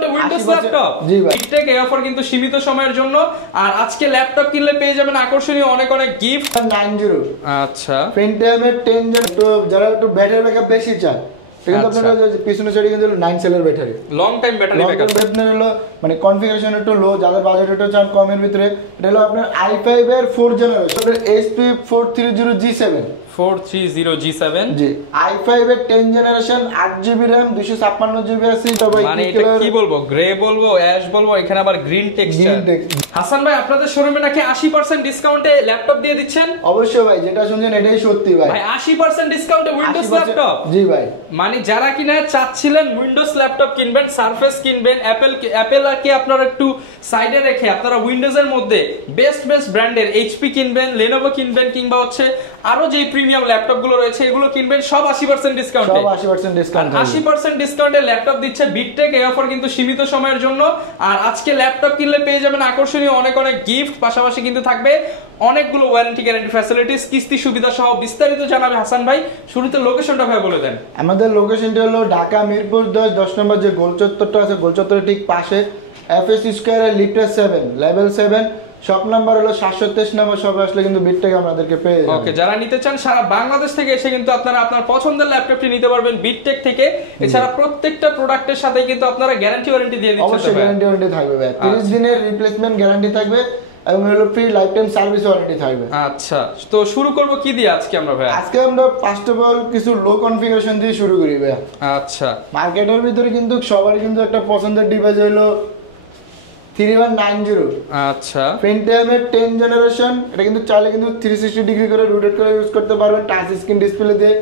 ডিসকাউন্টে Windows laptop. জি ভাই, বিগটেক এই অফার কিন্তু সীমিত সময়ের জন্য। আর আজকে ল্যাপটপ কিনলে পেয়ে যাবেন আকর্ষণীয় অনেক অনেক গিফট। 90 আচ্ছা, পেন্টিয়ামের 10 জন, তো যারা একটু ব্যাটারি ব্যাকআপ বেশি চায় কিন্তু আপনারা পিছনে সাইডে কিন্তু 9 সেলের battery, long time battery backup. আপনার হলো মানে কনফিগারেশন একটু লো, যাদের বাজেট একটু চান কমের ভিতরে, এটা হলো আপনার i5 এর 4 জেনারেশন SP430G7 430G7 জি, i5 এর 10 জেনারেশন 8GB RAM 256GB আছে। তবে মানে এটা কি বলবো, গ্রে বলবো, অ্যাশ বলবো, এখানে আবার গ্রিন টেক্সচার। হাসান ভাই, আপনাদের শোরুমে নাকি 80% ডিসকাউন্টে ল্যাপটপ দিয়ে দিচ্ছেন? অবশ্যই ভাই, যেটা শুনছেন এটাই সত্যি ভাই। ভাই 80% ডিসকাউন্টে উইন্ডোজ ল্যাপটপ? জি ভাই, মানে যারা কিনা চাচ্ছিলেন উইন্ডোজ ল্যাপটপ কিনবেন, সারফেস কিনবেন, অ্যাপেল কে আপনারা একটু সাইডে রেখে আপনারা উইন্ডোজ এর মধ্যে বেস্ট ব্র্যান্ডের এইচপি কিনবেন, লেনোভো কিনবেন, কিংবা হচ্ছে আরো যে প্রিমিয়াম ল্যাপটপ গুলো রয়েছে এগুলো কিনবেন, সব 80% ডিসকাউন্টে। সব 80% ডিসকাউন্ট, 80% ডিসকাউন্টে ল্যাপটপ দিচ্ছে বিগটেক। এই অফার কিন্তু সীমিত সময়ের জন্য। আর আজকে ল্যাপটপ কিনলে পেয়ে যাবেন আকর্ষণীয় অনেক অনেক গিফট, পাশাপাশি কিন্তু থাকবে অনেকগুলো ওয়ারেন্টি গ্যারান্টি ফ্যাসিলিটিস, কিস্তি সুবিধা সহ বিস্তারিত জানাবে হাসান ভাই। শুরুতে লোকেশনটা ভাই বলে দেন। আমাদের লোকেশনটা হলো ঢাকা মিরপুর 10 নম্বর যে গোল চত্বরটা আছে, গোল চত্বরের ঠিক পাশে এফএস স্কয়ার এর লিফট 7 লেভেল 7, শপ নাম্বার হলো 723 নম্বর। সব আসলে কিন্তু বিটটেক আমাদেরকে পেয়ে যাবেন। ওকে, যারা নিতে চান সারা বাংলাদেশ থেকে এসে কিন্তু আপনারা আপনার পছন্দের ল্যাপটপটি নিতে পারবেন বিটটেক থেকে। এছাড়া প্রত্যেকটা প্রোডাক্টের সাথে কিন্তু আপনারা গ্যারান্টি ওয়ারেন্টি দিয়ে দিচ্ছেন। অবশ্যই গ্যারান্টি ওয়ারেন্টি থাকবে ভাই, 30 দিনের রিপ্লেসমেন্ট গ্যারান্টি থাকবে এবং হলো free life time service warranty থাকবে। আচ্ছা, তো শুরু করব কি দিয়ে আজকে আমরা ভাই? আজকে আমরা ফার্স্ট অফ অল কিছু লো কনফিগারেশন দিয়ে শুরু করি ভাই। আচ্ছা, মার্কেটের ভিতরে কিন্তু সবারই কিন্তু একটা পছন্দের ডিভাইস হলো 3190। আচ্ছা, পেন্টিয়ামের 10 জেনারেশন, এটা কিন্তু চাইলে কিন্তু 360 ডিগ্রি করে রোটেট করে ইউজ করতে পারবেন, টাচ স্ক্রিন ডিসপ্লে দিয়ে,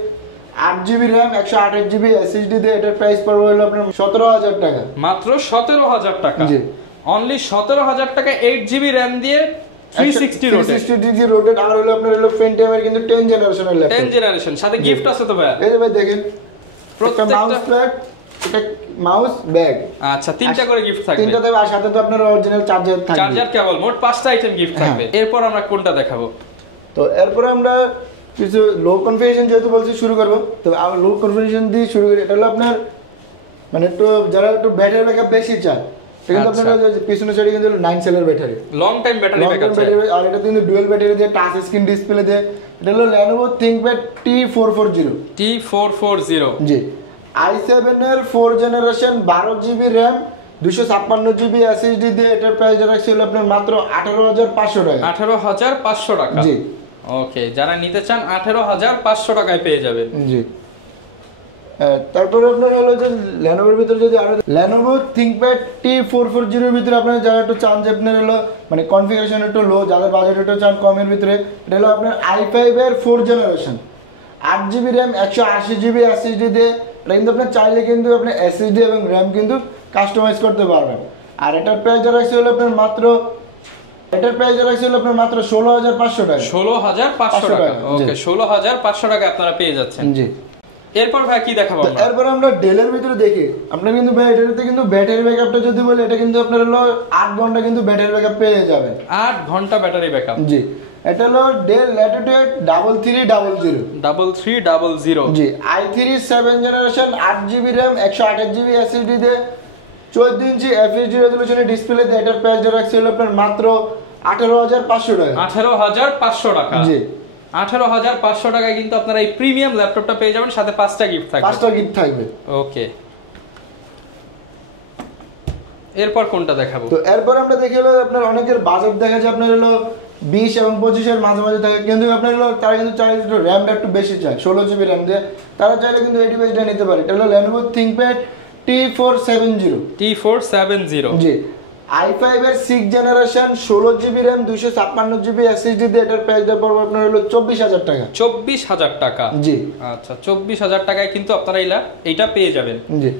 8GB RAM 128GB SSD দিয়ে। এটার প্রাইস পড়বে হলো আপনার 17000 টাকা, মাত্র 17000 টাকা। জি, অনলি 17000 টাকা 8GB RAM দিয়ে 360 ডিগ্রি রোটেট। আর হলো আপনার হলো পেন্টিয়ামের কিন্তু 10 জেনারেশনের ল্যাপটপ, 10 জেনারেশন, সাথে গিফট আছে তো ভাই? এই যে ভাই দেখেন, প্রত্যেকটা মাউস প্যাড, এটা মাউস ব্যাগ, আচ্ছা, তিনটা করে গিফট থাকবে। তিনটা দেবে, আর সাথে তো আপনার অরিজিনাল চার্জার থাকবে, চার্জার কেবল, মোট 5টা আইটেম গিফট থাকবে। এরপর আমরা কোনটা দেখাবো? তো এরপর আমরা কিছু লো কনফিগারেশন যেহেতু বলছি শুরু করব, তো আমরা লো কনফিগারেশন দিয়ে শুরু করি। এটা হলো আপনার মানে একটু যারা একটু ব্যাটারি ব্যাকআপ বেশি চায়, কিন্তু আপনারা পিছনে সাইডে কিন্তু 9 সেলের battery, long time battery backup চাই। আর এটা কিন্তু ডুয়াল ব্যাটারি দিয়ে টাচ স্ক্রিন ডিসপ্লে দিয়ে। এটা হলো Lenovo ThinkPad T440 জি, i7 এর 4 generation 12GB RAM 256GB SSD দিয়ে। এটার প্রাইস রাখছি হলো আপনার মাত্র 18500 টাকা। 18500 টাকা, জি। ওকে, যারা নিতে চান 18500 টাকায় পেয়ে যাবেন। জি, তারপরে আপনার হলো যে Lenovoর ভিতরে যদি আরো Lenovo ThinkPad T440 এর ভিতরে আপনারা যারা একটু চান যে আপনার হলো মানে কনফিগারেশন একটু লো, যাদের বাজেট একটু চান কমের ভিতরে, এটা হলো আপনার i5 এর 4 generation 8GB RAM 128GB SSD দিয়ে। এটা কিন্তু আপনার চাইলে কিন্তু আপনি SSD এবং RAM কিন্তু কাস্টমাইজ করতে পারবেন। আর এটার প্রাইস রাখছি হলো আপনার মাত্র 16500 টাকা। 16500 টাকা, ওকে, 16500 টাকা আপনারা পেয়ে যাচ্ছেন। জি, এরপর ভাই কি দেখাবো আমরা? এরপর আমরা ডেলের ভিতরে দেখি আপনারা কিন্তু ভাই এটাতে কিন্তু ব্যাটারি ব্যাকআপটা যদি বলে, এটা কিন্তু আপনার হলো 8 ঘন্টা কিন্তু ব্যাটারি ব্যাকআপ পেয়ে যাবেন। 8 ঘন্টা ব্যাটারি ব্যাকআপ, জি। এটা হলো ডেল ল্যাটিটিউড 3300 জি, i3 7 generation 8GB RAM 128GB SSD দিয়ে 14 ইঞ্চি FHD রেজোলিউশনের ডিসপ্লে দিয়ে। এটার প্রাইস রাখছি হলো আপনার মাত্র 18500 টাকা। 18500 টাকা, জি, 18500 টাকায় কিন্তু আপনারা এই প্রিমিয়াম ল্যাপটপটা পেয়ে যাবেন, সাথে 5টা গিফট থাকবে। 5টা গিফট থাকবে, ওকে। এরপর কোনটা দেখাবো? তো এরপর আমরা দেখি হলো আপনার অনেকের বাজেট দেখা যায় আপনার হলো 20 এবং 25 এর মাঝামাঝি থাকে, কিন্তু আপনার হলো তারা কিন্তু চাইলে একটু র্যামটা একটু বেশি চায়, 16GB RAM দিয়ে। তারা চাইলে কিন্তু এই ডিভাইসটা নিতে পারে। এটা হলো Lenovo ThinkPad T470 জি, i5 এর 6 generation 16GB RAM 256GB SSD দিয়ে। এটার প্রাইস পড়বে আপনার হলো 24000 টাকা। 24000 টাকা, জি, আচ্ছা, 24000 টাকায় কিন্তু আপনারা এইটা পেয়ে যাবেন। জি।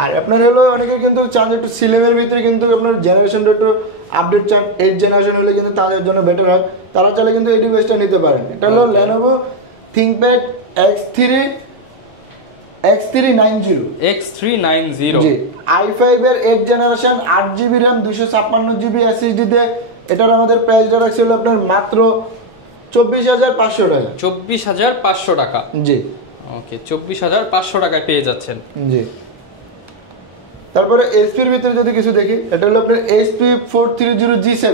আর আপনার হলো অনেকে কিন্তু চান একটু সিলেমের ভিতরে কিন্তু আপনার জেনারেশনটা একটু আপডেট চান, 8 জেনারেশন হলে কিন্তু তাদের জন্য বেটার হয়, তারা চাইলে কিন্তু এই ডিভাইসটা নিতে পারেন। এটা হলো Lenovo ThinkPad X390 জি, i5 এর 8 generation 8GB RAM 256GB SSD দিয়ে। এটার আমাদের প্রাইসটা রাখছি হলো আপনার মাত্র 24500 টাকা। 24500 টাকা, জি, ওকে, 24500 টাকায় পেয়ে যাচ্ছেন। জি। তারপরে এইচপি এর ভিতরে যদি কিছু দেখি, এটা হলো আপনার এইচপি 430G7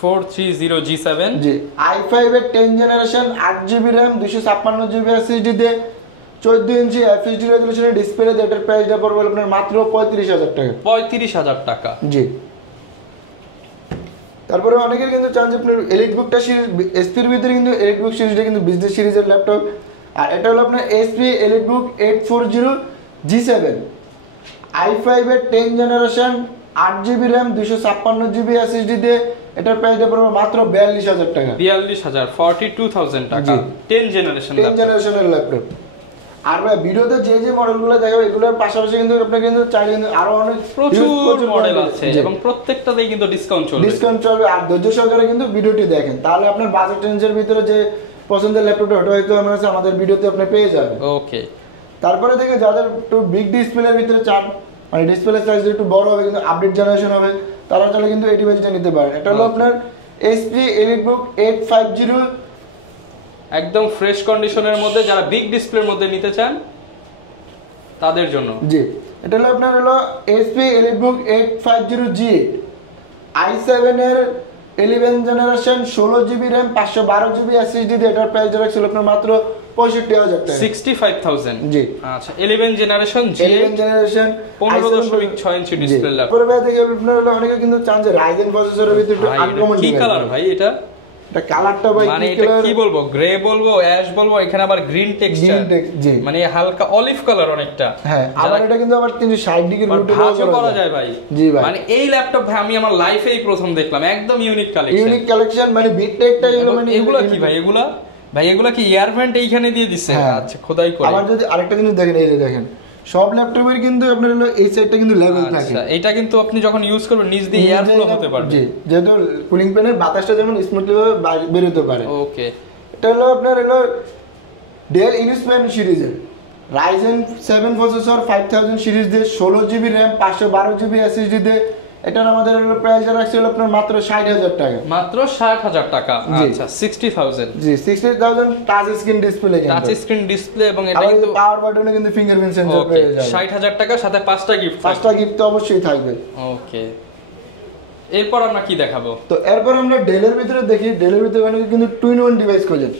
430G7 জি, i5 এর 10 generation, 8GB RAM, 256GB SSD দিয়ে 14 ইঞ্চি FHD রেজোলিউশনের ডিসপ্লে দিয়ে এটার প্রাইসটা পড়বে আপনার মাত্র 35,000 টাকা। 35,000 টাকা জি। তারপরে অনেকের কিন্তু চান যে আপনার এলিটবুকটা সিরিজ, এসপির ভিতরে কিন্তু এলিটবুক সিরিজটা কিন্তু বিজনেস সিরিজের ল্যাপটপ, আর এটা হলো আপনার এসপি এলিটবুক 840G7 i5 এর 10 generation, 8GB RAM, 256GB SSD দিয়ে এটার প্রাইসটা পড়বে মাত্র 42,000 টাকা। 42,000 42,000 টাকা 10 জেনারেশনের ল্যাপটপ। আর ভাই ভিডিওতে যে যে মডেলগুলো দেখাবো এগুলোর পাশাপাশি কিন্তু আপনারা কিন্তু চাইলে কিন্তু আরো অনেক প্রচুর মডেল আছে এবং প্রত্যেকটাতেই কিন্তু ডিসকাউন্ট চলবে। আর ধৈর্য সহকারে কিন্তু ভিডিওটি দেখেন, তাহলে আপনার বাজেট রেঞ্জের ভিতরে যে পছন্দের ল্যাপটপটা ওটা হয়তো আমাদের ভিডিওতে আপনি পেয়ে যাবেন। ওকে। তারপরে দেখে যাদের একটু বিগ ডিসপ্লের ভিতরে চান, মানে ডিসপ্লে সাইজ একটু বড় হবে কিন্তু আপডেট জেনারেশন হবে, তারা চাইলে কিন্তু এই ডিভাইসটা নিতে পারেন। এটা হলো আপনার এইচপি এলিটবুক 850, একদম ফ্রেশ কন্ডিশনের মধ্যে, যারা বিগ ডিসপ্লের মধ্যে নিতে চান তাদের জন্য। জি, এটা হলো আপনার হলো এইচপি এলিটবুক 850G8 i7 এর 11 generation, 16GB RAM, 512GB SSD দিয়ে এটার প্রাইস রাখছিল আপনার মাত্র 65,000 টাকা। 65,000 জি। আচ্ছা 11 generation G8 generation 15.6 inch display laptop. পরে ভাই দেখে আপনারা হলো অনেকে কিন্তু চান যে রাইজেন প্রসেসরের ভিতরে একটু আনকমন কি কালার ভাই এটা? এটা কালারটা ভাই মানে এটা কি বলবো, গ্রে বলবো, অ্যাশ বলবো, এখানে আবার গ্রিন টেক্সচার, জি, মানে হালকা অলিভ কালার অনেকটা। হ্যাঁ, আবার এটা কিন্তু আবার 360 ডিগ্রি রোটেট করা যায় ভাই। জি ভাই, মানে এই ল্যাপটপ ভাই আমি আমার লাইফেই প্রথম দেখলাম, একদম ইউনিক কালেকশন। মানে বিটটেকটা মানে এগুলা কি ভাই? এগুলা কি এয়ারভেন্ট এইখানে দিয়ে দিছে? আচ্ছা খোদাই করে। আবার যদি আরেকটা জিনিস দেখেন, এই যে দেখেন সব ল্যাপটপের কিন্তু আপনার হলো এই সাইডটা কিন্তু লেভেল থাকে। আচ্ছা এটা কিন্তু আপনি যখন ইউজ করবেন নিচ দিয়ে এয়ার ফ্লো হতে পারবে। জি, যেহেতু কুলিং ফ্যানের বাতাসটা যেমন স্মুথলি ভাবে বের হতে পারে। ওকে। এটা হলো আপনার হলো ডেল ইনস্পায়ার সিরিজের Ryzen 7 প্রসেসর 5000 সিরিজ দিয়ে 16GB RAM, 512GB SSD দিয়ে এটার আমাদের হলো প্রাইস রাখছিল আপনার মাত্র 60,000 টাকা। মাত্র 60,000 টাকা। আচ্ছা 60,000। জি, 60,000 touch screen display, touch screen display এবং এটা কিন্তু পাওয়ার বাটনে কিন্তু ফিঙ্গারপ্রিন্ট সেন্সর পেয়ে যাবেন। 60,000 টাকার সাথে 5টা গিফট। 5টা গিফট তো অবশ্যই থাকবে। ওকে। এরপর আমরা কি দেখাবো? তো এরপর আমরা ডেলের ভিতরে দেখি, ডেলের ভিতরে অনেকে কিন্তু 2-in-1 ডিভাইস খোঁজে।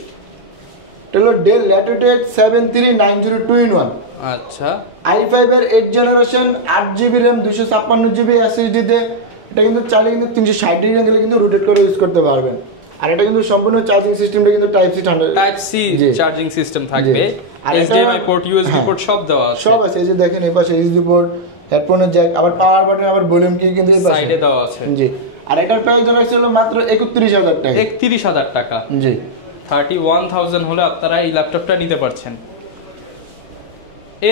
এটা হলো ডেল ল্যাটিটিউড 7390 2-in-1। আচ্ছা i5 এর 8 generation, 8GB RAM, 256GB SSD দিয়ে এটা কিন্তু চাইলে কিন্তু 360 ডিগ্রি অ্যাঙ্গেলে কিন্তু রোটেট করে ইউজ করতে পারবেন। আর এটা কিন্তু সম্পূর্ণ চার্জিং সিস্টেমটা কিন্তু টাইপ সি চার্জিং সিস্টেম থাকবে, HDMI পোর্ট, USB পোর্ট সব দেওয়া আছে। সব আছে, এই যে দেখেন এই পাশে USB পোর্ট, হেডফোনের জ্যাক, আবার পাওয়ার বাটন, আবার ভলিউম কি কিন্তু এই পাশে সাইডে দেওয়া আছে। জি। আর এটার প্রাইস রাখছিল মাত্র 31,000 টাকা। 31,000 টাকা। জি। 31,000 হলে আপনারা এই ল্যাপটপটা নিতে পারছেন।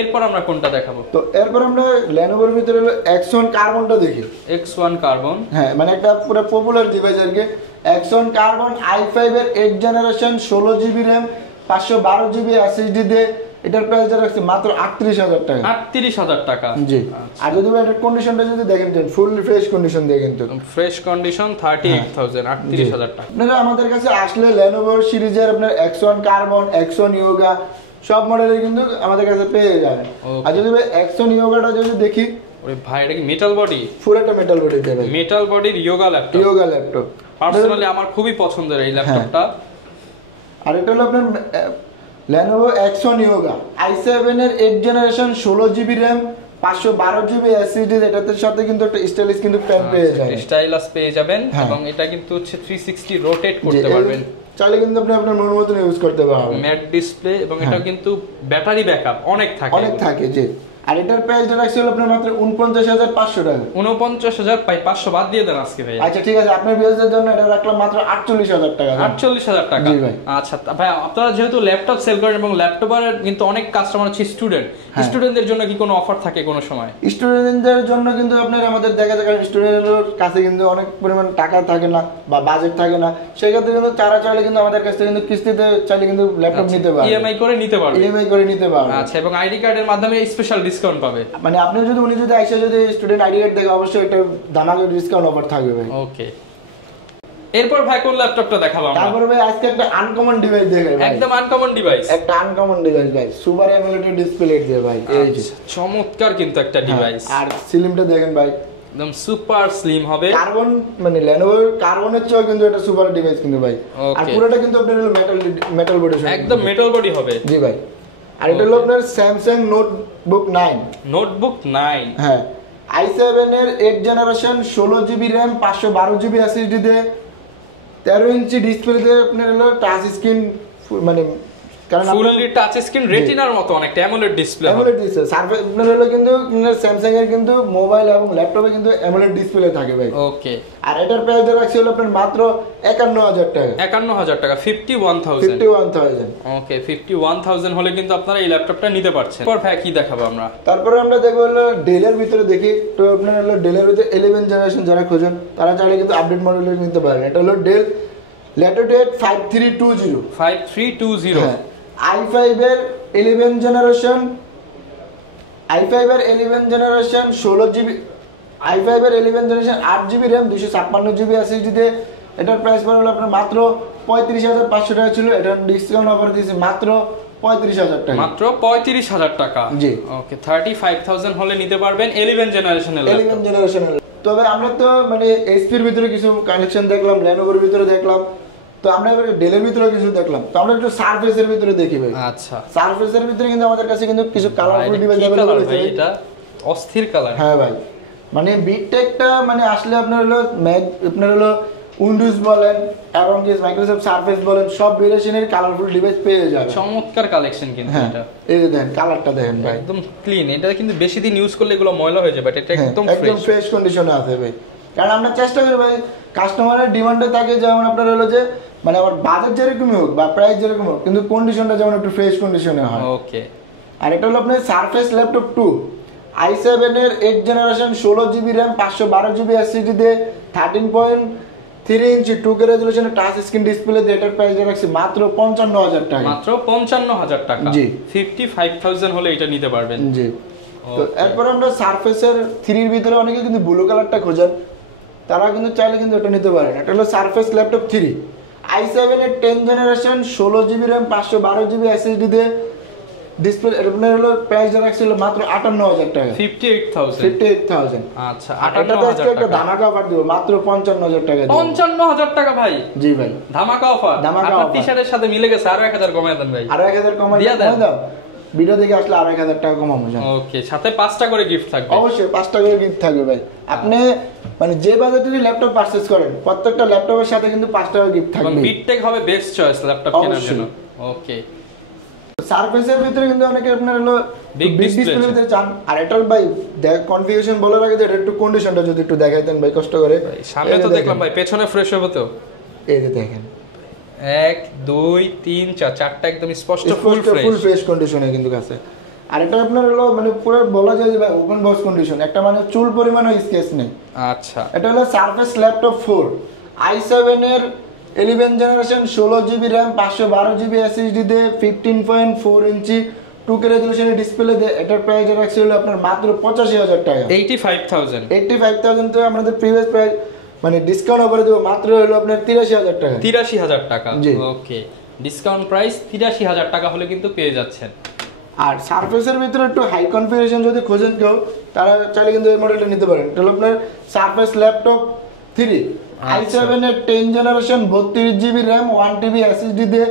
এরপর আমরা কোনটা দেখাবো? তো এরপর আমরা Lenovoর ভিতরে হলো X1 কার্বনটা দেখি। X1 কার্বন, হ্যাঁ, মানে একটা পুরো পপুলার ডিভাইস আর কি। X1 কার্বন i5 এর 8 generation, 16GB RAM, 512GB SSD দিয়ে এটার প্রাইস রাখছে মাত্র 38,000 টাকা। 38,000 টাকা। জি। আর যদি এটার কন্ডিশনটা যদি দেখেন, ফুললি ফ্রেশ কন্ডিশন দিয়ে কিন্তু ফ্রেশ কন্ডিশন 38,000 38,000 টাকা। আপনারা আমাদের কাছে আসলে Lenovo সিরিজের আপনার X1 কার্বন, X1 Yoga সব মডেলের কিন্তু আমাদের কাছে পেয়ে যাবেন। আর যদি X1 Yogaটা যদি দেখি, ওরে ভাই এটা কি মেটাল বডি? ফুল একটা মেটাল বডি দেবে, মেটাল বডির ইয়োগা ল্যাপটপ। পার্সোনালি আমার খুবই পছন্দের এই ল্যাপটপটা। আর এটা হলো আপনার Lenovo X1 Yoga i7 এর 8 generation, 16GB RAM, 512GB SSD। এটাতে সাথে কিন্তু একটা স্টাইলিশ কিন্তু প্যান পেয়ে যাবেন, স্টাইলাস পেয়ে যাবেন এবং এটা কিন্তু হচ্ছে 360 রোটেট করতে পারবেন। চাইলে কিন্তু আপনি আপনার মন মতন ইউজ করতে পারবেন। ম্যাট ডিসপ্লে এবং এটা কিন্তু ব্যাটারি ব্যাকআপ অনেক থাকে। জি। আর এটার প্রাইস রাখছিল আপনার মাত্র 49,500 টাকা। 49,500 বাদ দিয়ে দেন আজকে ভাই। আচ্ছা ঠিক আছে, আপনার ভিউয়ারদের জন্য এটা রাখলাম মাত্র 48,000 টাকা। 48,000 টাকা। জি ভাই। আচ্ছা ভাই, আপনারা যেহেতু ল্যাপটপ সেল করেন এবং ল্যাপটপের কিন্তু অনেক কাস্টমার আছে স্টুডেন্টদের জন্য কি কোনো অফার থাকে কোনো সময়? স্টুডেন্টদের জন্য কিন্তু আপনার আমাদের দেখা যায় স্টুডেন্টের কাছে কিন্তু অনেক পরিমাণ টাকা থাকে না বা বাজেট থাকে না, সেই ক্ষেত্রে কিন্তু তারা চাইলে কিন্তু আমাদের কাছ থেকে কিন্তু কিস্তিতে চাইলে কিন্তু ল্যাপটপ নিতে পারবে, ইএমআই করে নিতে পারবে। আচ্ছা, এবং আইডি কার্ডের মাধ্যমে স্পেশাল ডিসকাউন্ট পাবে। মানে আপনি যদি উনি যদি আইসা যদি স্টুডেন্ট আইডি কার্ড দেখে অবশ্যই একটা দামাকে ডিসকাউন্ট অফার থাকবে ভাই। ওকে। এরপর ভাই কোন ল্যাপটপটা দেখাবো আমরা? তারপর ভাই আজকে একটা আনকমন ডিভাইস দেখাই ভাই, একদম আনকমন ডিভাইস, একটা আনকমন ডিভাইস ভাই, সুপার অ্যামোলেড ডিসপ্লে দিয়ে ভাই, এই যে চমৎকার কিন্তু একটা ডিভাইস। আর সিলিমটা দেখেন ভাই, একদম সুপার স্লিম হবে, কার্বন মানে লেনোভোর কার্বনের চেয়ে কিন্তু এটা সুপার ডিভাইস কিন্তু ভাই। আর পুরোটা কিন্তু আপনার হলো মেটাল বডি, একদম মেটাল বডি হবে। জি ভাই। আর এটা হলো আপনার স্যামসাং নোটবুক 9, নোটবুক 9, হ্যাঁ i7 এর 8 generation, 16 GB RAM, 512 GB SSD তে, 13 ইঞ্চি ডিসপ্লে দিয়ে আপনার হলো টাচ স্ক্রিন, মানে কারণ ফুললি টাচ স্ক্রিন রেটিনার মতো অনেকটা AMOLED display, AMOLED display surface আপনার হলো কিন্তু স্যামসাং এর কিন্তু মোবাইল এবং ল্যাপটপে কিন্তু অ্যামোলেড ডিসপ্লে থাকে ভাই। ওকে। আর এটার প্রাইস রাখছি হলো আপনার মাত্র 51000 টাকা, 51000 টাকা, 51000। ওকে, 51000 হলে কিন্তু আপনারা এই ল্যাপটপটা নিতে পারছেন। এরপর ভাই কি দেখাবো আমরা? তারপরে আমরা দেখবো হলো ডেলের ভিতরে দেখি, তো আপনার হলো ডেলের ভিতরে 11 জেনারেশন যারা খোঁজেন তারা চাইলে কিন্তু আপডেট মডেলের নিতে পারেন। এটা হলো ডেল ল্যাটিটিউড 5320, হ্যাঁ i5 এর 11 জেনারেশন, i5 এর 11 জেনারেশন 16 জিবি, i5 এর 11 generation 8 GB RAM, 256 GB SSD তে। এটার প্রাইস পড়বে আপনার মাত্র 35500 টাকা ছিল, এটা ডিসকাউন্ট অফার দিয়েছে মাত্র 35000 টাকা, মাত্র 35000 টাকা। জি ওকে, 35000 হলে নিতে পারবেন 11 জেনারেশনের ল্যাপটপ। 11 জেনারেশনের। তবে আমরা তো মানে এইচপির ভিতরে কিছু কালেকশন দেখলাম, লেনোভোর ভিতরে দেখলাম, তো আমরা এবার ডেলের ভিতরে কিছু দেখলাম, তো আমরা একটু সারফেসের ভিতরে দেখি ভাই। আচ্ছা, সারফেসের ভিতরে কিন্তু আমাদের কাছে কিন্তু কিছু কালারফুল ডিভাইস अवेलेबल আছে। এটা অস্থির কালার। হ্যাঁ ভাই, মানে বিটেকটা মানে আসলে আপনার হলো ম্যাক, আপনার হলো উইন্ডোজ বলেন এবং কি মাইক্রোসফট সারফেস বলেন, সব ভেরিয়েশনের কালারফুল ডিভাইস পেয়ে যাবেন। চমৎকার কালেকশন কিন্তু এটা। এই যে দেখেন কালারটা দেখেন ভাই, একদম ক্লিন। এটা কিন্তু বেশি দিন ইউজ করলে এগুলো ময়লা হয়ে যাবে, এটা একদম ফ্রেশ কন্ডিশনে আছে ভাই। কারণ আমরা চেষ্টা করি ভাই, কাস্টমারের ডিমান্ডে থাকে যেমন আপনার হলো যে মানে আমার বাজেট যেরকমই হোক বা প্রাইস যেরকম হোক, কিন্তু কন্ডিশনটা যেমন একটু ফ্রেশ কন্ডিশনে হয়। ওকে। আর এটা হলো আপনার সারফেস ল্যাপটপ 2, i7 এর 8 generation, 16 GB RAM, 512 GB SSD দিয়ে, 13.3 ইঞ্চি 2K রেজোলিউশনের টাচ স্ক্রিন ডিসপ্লে দিয়ে। এটার প্রাইস রাখছি মাত্র 55000 টাকা, মাত্র 55000 টাকা। জি, 55000 হলে এটা নিতে পারবেন। জি। তো এরপর আমরা সারফেসের 3 এর ভিতরে অনেকে কিন্তু ব্লু কালারটা খোঁজেন, তারা কিন্তু চাইলে কিন্তু এটা নিতে পারেন। এটা হলো সারফেস ল্যাপটপ 3, i7 এর 10 generation, 16 GB RAM, 512 GB SSD দিয়ে, ডিসপ্লে আপনার হলো প্রাইস রাখছিল মাত্র 58000 টাকা, 58000। আচ্ছা, 58000 টাকা। ধামাকা অফার দিব মাত্র 55000 টাকা। 55000 টাকা ভাই? জি ভাই, ধামাকা অফার। আপনার টি-শার্টের সাথে মিলে গেছে, আরো 1000 কমায় দেন ভাই। আরো 1000 কমায় দাও, ভিডিও দেখে আসলে আরো 1000 টাকা কমাবো। ওকে, সাথে 5টা করে গিফট থাকবে। অবশ্যই 5টা করে গিফট থাকবে ভাই। আপনি মানে যে বাজেটেরই ল্যাপটপ পারচেজ করেন, প্রত্যেকটা ল্যাপটপের সাথে কিন্তু 5টা করে গিফট থাকবে। এবং বিটটেক হবে বেস্ট চয়েস ল্যাপটপ কেনার জন্য। ওকে। সারফেসের ভিতরে কিন্তু অনেকে আপনার হলো বিগ ডিসপ্লে দিতে চান। আর এটার ভাই কনফিগারেশন বলার আগে এটা একটু কন্ডিশনটা যদি একটু দেখাইতেন ভাই কষ্ট করে। সামনে তো দেখলাম ভাই, পেছনে ফ্রেশ হবে তো। এই যে দেখেন 1 2 3 4 চারটা একদম স্পষ্ট ফুল ফ্রেশ কন্ডিশনে কিন্তু আছে। আর এটা আপনার হলো মানে পুরো বলা যায় যে ভাই ওপেন বক্স কন্ডিশন, একটা মানে চুল পরিমাণও স্কেচ নেই। আচ্ছা, এটা হলো সারফেস ল্যাপটপ 4, i7 এর 11 generation, 16 GB RAM, 512 GB SSD দিয়ে, 15.4 ইঞ্চি 2K রেজোলিউশনের ডিসপ্লে দিয়ে। এটার প্রাইস রাখছি হলো আপনার মাত্র 85000 টাকা, 85000 তো আমাদের প্রিভিয়াস প্রাইস মানে ডিসকাউন্ট অফারে দেব মাত্র হলো আপনার 83000 টাকা, 83000 টাকা। ওকে, ডিসকাউন্ট প্রাইস 83000 টাকা হলে কিন্তু পেয়ে যাচ্ছেন। আর সারফেসের ভিতরে একটু হাই কনফিগারেশন যদি খোঁজেন কেউ, তারা চাইলে কিন্তু এই মডেলটা নিতে পারেন। এটা হলো আপনার সারফেস ল্যাপটপ 3, i7 এর 10 generation, 32 GB RAM, 1 TB SSD দিয়ে।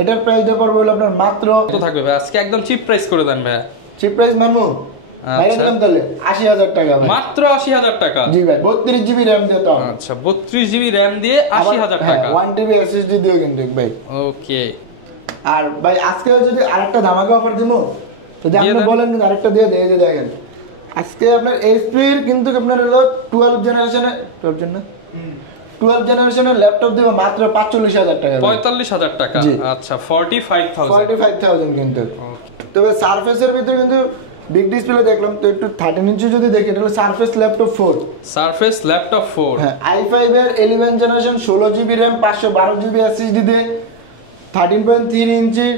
এটার প্রাইসটা পড়বে হলো আপনার মাত্র কত থাকবে ভাই? আজকে একদম চিপ প্রাইস করে দেন ভাই। চিপ প্রাইস মানবো বাইরে দাম তাহলে 80000 টাকা ভাই, মাত্র 80000 টাকা। জি ভাই, 32 জিবি র্যাম দিয়ে তো। আচ্ছা, 32 জিবি র্যাম দিয়ে 80000 টাকা, 1 টিবি এসএসডি দিও কিন্তু ভাই। ওকে। আর ভাই আজকে যদি আরেকটা ধামাকা অফার দিমু, যদি আপনি বলেন কিন্তু আরেকটা দিয়ে দেই। এই যে দেখেন আজকে আপনার এইচপি এর কিন্তু আপনার হলো 12 জেনারেশনের ল্যাপটপ দেব মাত্র 45000 টাকা, 45000 টাকা। আচ্ছা, 45000 কিন্তু। তবে সারফেসের ভিতরে কিন্তু বিগ ডিসপ্লে দেখলাম, তো একটু 13 ইঞ্চি যদি দেখি, এটা হলো সারফেস ল্যাপটপ 4, সারফেস ল্যাপটপ 4, হ্যাঁ i5 এর 11 generation, 16 GB RAM, 512 GB SSD দিয়ে, 13.3 ইঞ্চি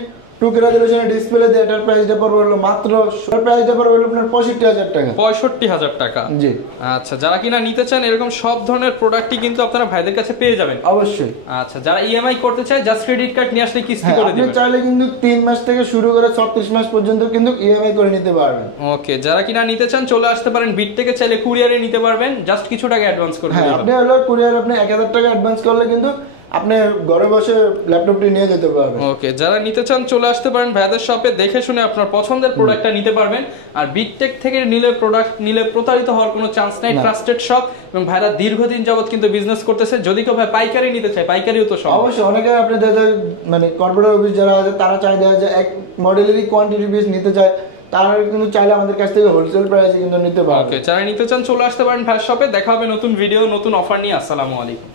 2K রেজোলিউশনের ডিসপ্লে দিয়ে এটার প্রাইসটা পড়বে হলো মাত্র আপনার 65,000 টাকা। 65,000 টাকা। জি। আচ্ছা, যারা কিনা নিতে চান এরকম সব ধরনের প্রোডাক্টই কিন্তু আপনারা ভাইদের কাছে পেয়ে যাবেন অবশ্যই। আচ্ছা, যারা ইএমআই করতে চায় জাস্ট ক্রেডিট কার্ড নিয়ে আসলে কিস্তি করে দিবেন। আপনি চাইলে কিন্তু 3 মাস থেকে শুরু করে 36 মাস পর্যন্ত কিন্তু ইএমআই করে নিতে পারবেন। ওকে, যারা কিনা নিতে চান চলে আসতে পারেন বিট থেকে, চাইলে কুরিয়ারে নিতে পারবেন, জাস্ট কিছু টাকা অ্যাডভান্স করে দিবেন। আপনি হলো কুরিয়ার আপনি 1000 টাকা অ্যাডভান্স করলে কিন্তু আপনি ঘরে বসে ল্যাপটপটি নিয়ে যেতে পারবেন। ওকে, যারা নিতে চান চলে আসতে পারেন ভাইদের শপে, দেখে শুনে আপনার পছন্দের প্রোডাক্টটা নিতে পারবেন। আর বিটটেক থেকে প্রোডাক্ট নিলে প্রতারিত হওয়ার কোনো চান্স নাই, ট্রাস্টেড শপ এবং ভাইরা দীর্ঘদিন যাবত কিন্তু বিজনেস করতেছে। যদি কেউ ভাই পাইকারি নিতে চায়, পাইকারিও তো সব অবশ্যই। অনেকে আপনি মানে কর্পোরেট অফিস যারা আছে তারা চাই দেয় যে এক মডেলেরই কোয়ান্টিটি বেস নিতে চায়, তারা কিন্তু চাইলে আমাদের কাছ থেকে হোলসেল প্রাইসে কিন্তু নিতে পারবে। ওকে, যারা নিতে চান চলে আসতে পারেন ভাইয়ের শপে। দেখা হবে নতুন ভিডিও নতুন অফার নিয়ে। আসসালামু আলাইকুম।